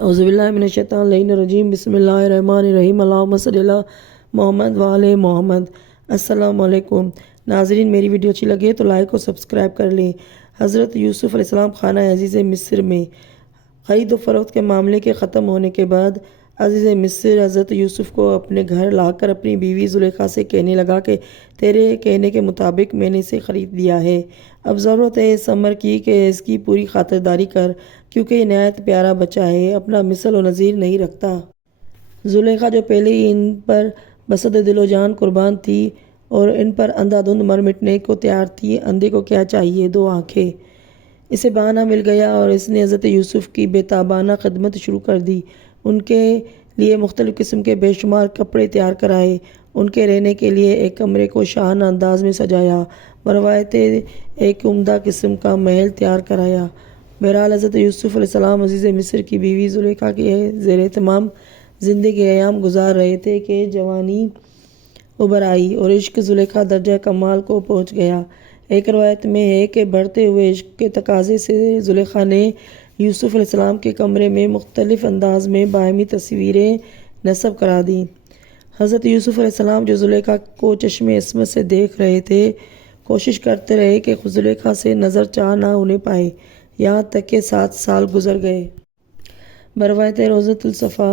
اعوذ باللہ من الشیطان الرجیم بسم اللہ الرحمن الرحیم اللہم صلی علی محمد وعلی محمد۔ السلام علیکم ناظرین، میری ویڈیو اچھی لگے تو لائک اور سبسکرائب کر لیں۔ حضرت یوسف علیہ السلام خانہ عزیز مصر میں خرید و فروخت کے معاملے کے ختم ہونے کے بعد عزیز مصر حضرت یوسف کو اپنے گھر لا کر اپنی بیوی زلیخا سے کہنے لگا کہ تیرے کہنے کے مطابق میں نے اسے خرید لیا ہے، اب ضرورت ہے اس امر کی کہ اس کی پوری خاطرداری کر، کیونکہ یہ نہایت پیارا بچہ ہے، اپنا مثل و نظیر نہیں رکھتا۔ زلیخا جو پہلے ہی ان پر بسط دل و جان قربان تھی اور ان پر اندھا دھند مر مٹنے کو تیار تھی، اندھے کو کیا چاہیے، دو آنکھیں۔ اسے بہانہ مل گیا اور اس نے حضرت یوسف کی بے تابانہ خدمت شروع کر دی۔ ان کے لیے مختلف قسم کے بے شمار کپڑے تیار کرائے، ان کے رہنے کے لیے ایک کمرے کو شاہانہ انداز میں سجایا، بروایت ایک عمدہ قسم کا محل تیار کرایا۔ بہرحال حضرت یوسف علیہ السلام عزیز مصر کی بیوی زلیخا کے زیر اہتمام زندگی ایام گزار رہے تھے کہ جوانی ابھر آئی اور عشق زلیخا درجہ کمال کو پہنچ گیا۔ ایک روایت میں ہے کہ بڑھتے ہوئے عشق کے تقاضے سے زلیخا نے یوسف علیہ السلام کے کمرے میں مختلف انداز میں باہمی تصویریں نصب کرا دیں۔ حضرت یوسف علیہ السلام جو زلیخا کو چشم عصمت سے دیکھ رہے تھے، کوشش کرتے رہے کہ زلیخا سے نظر چاہ نہ ہونے پائے، یہاں تک کہ 7 سال گزر گئے۔ بروایت روضۃ الصفا،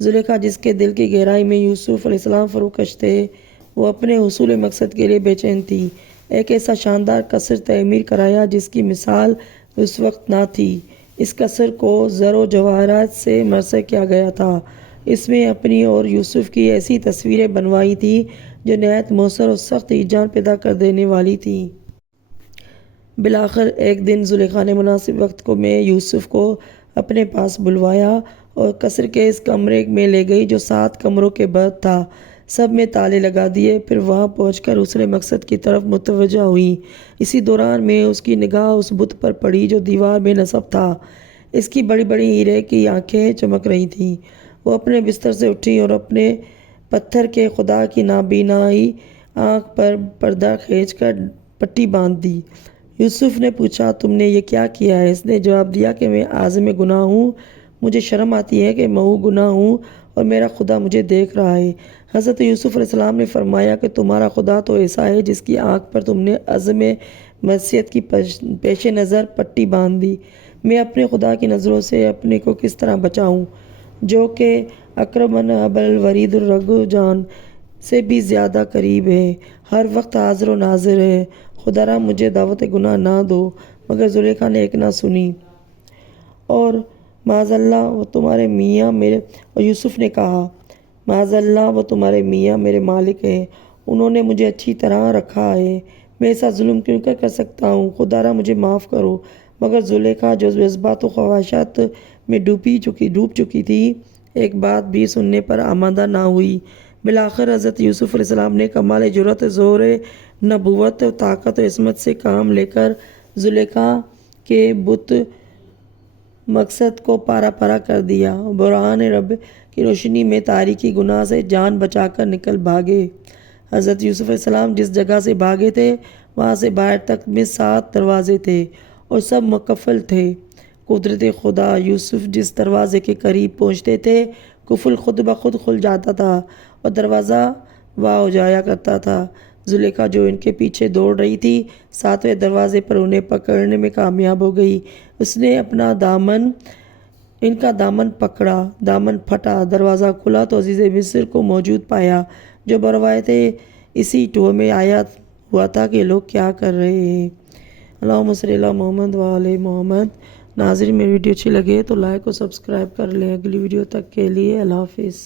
زلیخا جس کے دل کی گہرائی میں یوسف علیہ السلام فروکش تھے، وہ اپنے حصول مقصد کے لیے بے چین تھی۔ ایک ایسا شاندار قصر تعمیر کرایا جس کی مثال اس وقت نہ تھی۔ اس قصر کو زر و جواہرات سے مرصع کیا گیا تھا۔ اس میں اپنی اور یوسف کی ایسی تصویریں بنوائی تھیں جو نہایت مؤثر اور سخت ہیجان پیدا کر دینے والی تھیں۔ بالآخر ایک دن زلیخا نے مناسب وقت میں یوسف کو اپنے پاس بلوایا اور قصر کے اس کمرے میں لے گئی جو 7 کمروں کے بعد تھا۔ سب میں تالے لگا دیے، پھر وہاں پہنچ کر دوسرے مقصد کی طرف متوجہ ہوئی۔ اسی دوران میں اس کی نگاہ اس بت پر پڑی جو دیوار میں نصب تھا۔ اس کی بڑی بڑی ہیرے کی آنکھیں چمک رہی تھیں۔ وہ اپنے بستر سے اٹھی اور اپنے پتھر کے خدا کی نابینائی آنکھ پر پردہ کھینچ کر پٹی باندھ دی۔ یوسف نے پوچھا، تم نے یہ کیا کیا ہے؟ اس نے جواب دیا کہ میں عازم گناہ ہوں، مجھے شرم آتی ہے کہ محو گناہ ہوں اور میرا خدا مجھے دیکھ رہا ہے۔ حضرت یوسف علیہ السلام نے فرمایا کہ تمہارا خدا تو ایسا ہے جس کی آنکھ پر تم نے عزم معصیت کی پیش نظر پٹی باندھ دی۔ میں اپنے خدا کی نظروں سے اپنے کو کس طرح بچاؤں جو کہ اقرب من حبل الورید الرگ جان سے بھی زیادہ قریب ہے، ہر وقت حاضر و ناظر ہے۔ خدا را مجھے دعوت گناہ نہ دو۔ مگر زلیخا نے ایک نہ سنی اور معاذ اللہ وہ تمہارے میاں میرے اور یوسف نے کہا، معاذ اللہ وہ تمہارے میاں میرے مالک ہیں، انہوں نے مجھے اچھی طرح رکھا ہے، میں ایسا ظلم کیوں کر سکتا ہوں، خدا را مجھے معاف کرو۔ مگر زلیخا جو جذبات و خواہشات میں ڈوب چکی تھی، ایک بات بھی سننے پر آمادہ نہ ہوئی۔ بالآخر حضرت یوسف علیہ السلام نے کمال جرأت، زور نبوت و طاقت و عصمت سے کام لے کر زلیخا کے بت مقصد کو پارا پارا کر دیا۔ برہان رب کی روشنی میں تاریکی گناہ سے جان بچا کر نکل بھاگے۔ حضرت یوسف علیہ السلام جس جگہ سے بھاگے تھے وہاں سے باہر تک میں 7 دروازے تھے اور سب مقفل تھے۔ قدرت خدا، یوسف جس دروازے کے قریب پہنچتے تھے قفل خود بخود کھل جاتا تھا اور دروازہ وا ہو جایا کرتا تھا۔ زلیخا جو ان کے پیچھے دوڑ رہی تھی 7ویں دروازے پر انہیں پکڑنے میں کامیاب ہو گئی۔ اس نے ان کا دامن پکڑا، دامن پھٹا، دروازہ کھلا تو عزیز مصر کو موجود پایا، جو بروایت اسی ٹوہ میں آیا ہوا تھا کہ لوگ کیا کر رہے ہیں۔ اللہم صلی علی محمد وعلی محمد۔ ناظرین، میری ویڈیو اچھی لگے تو لائک اور سبسکرائب کر لیں۔ اگلی ویڈیو تک کے لیے اللہ حافظ۔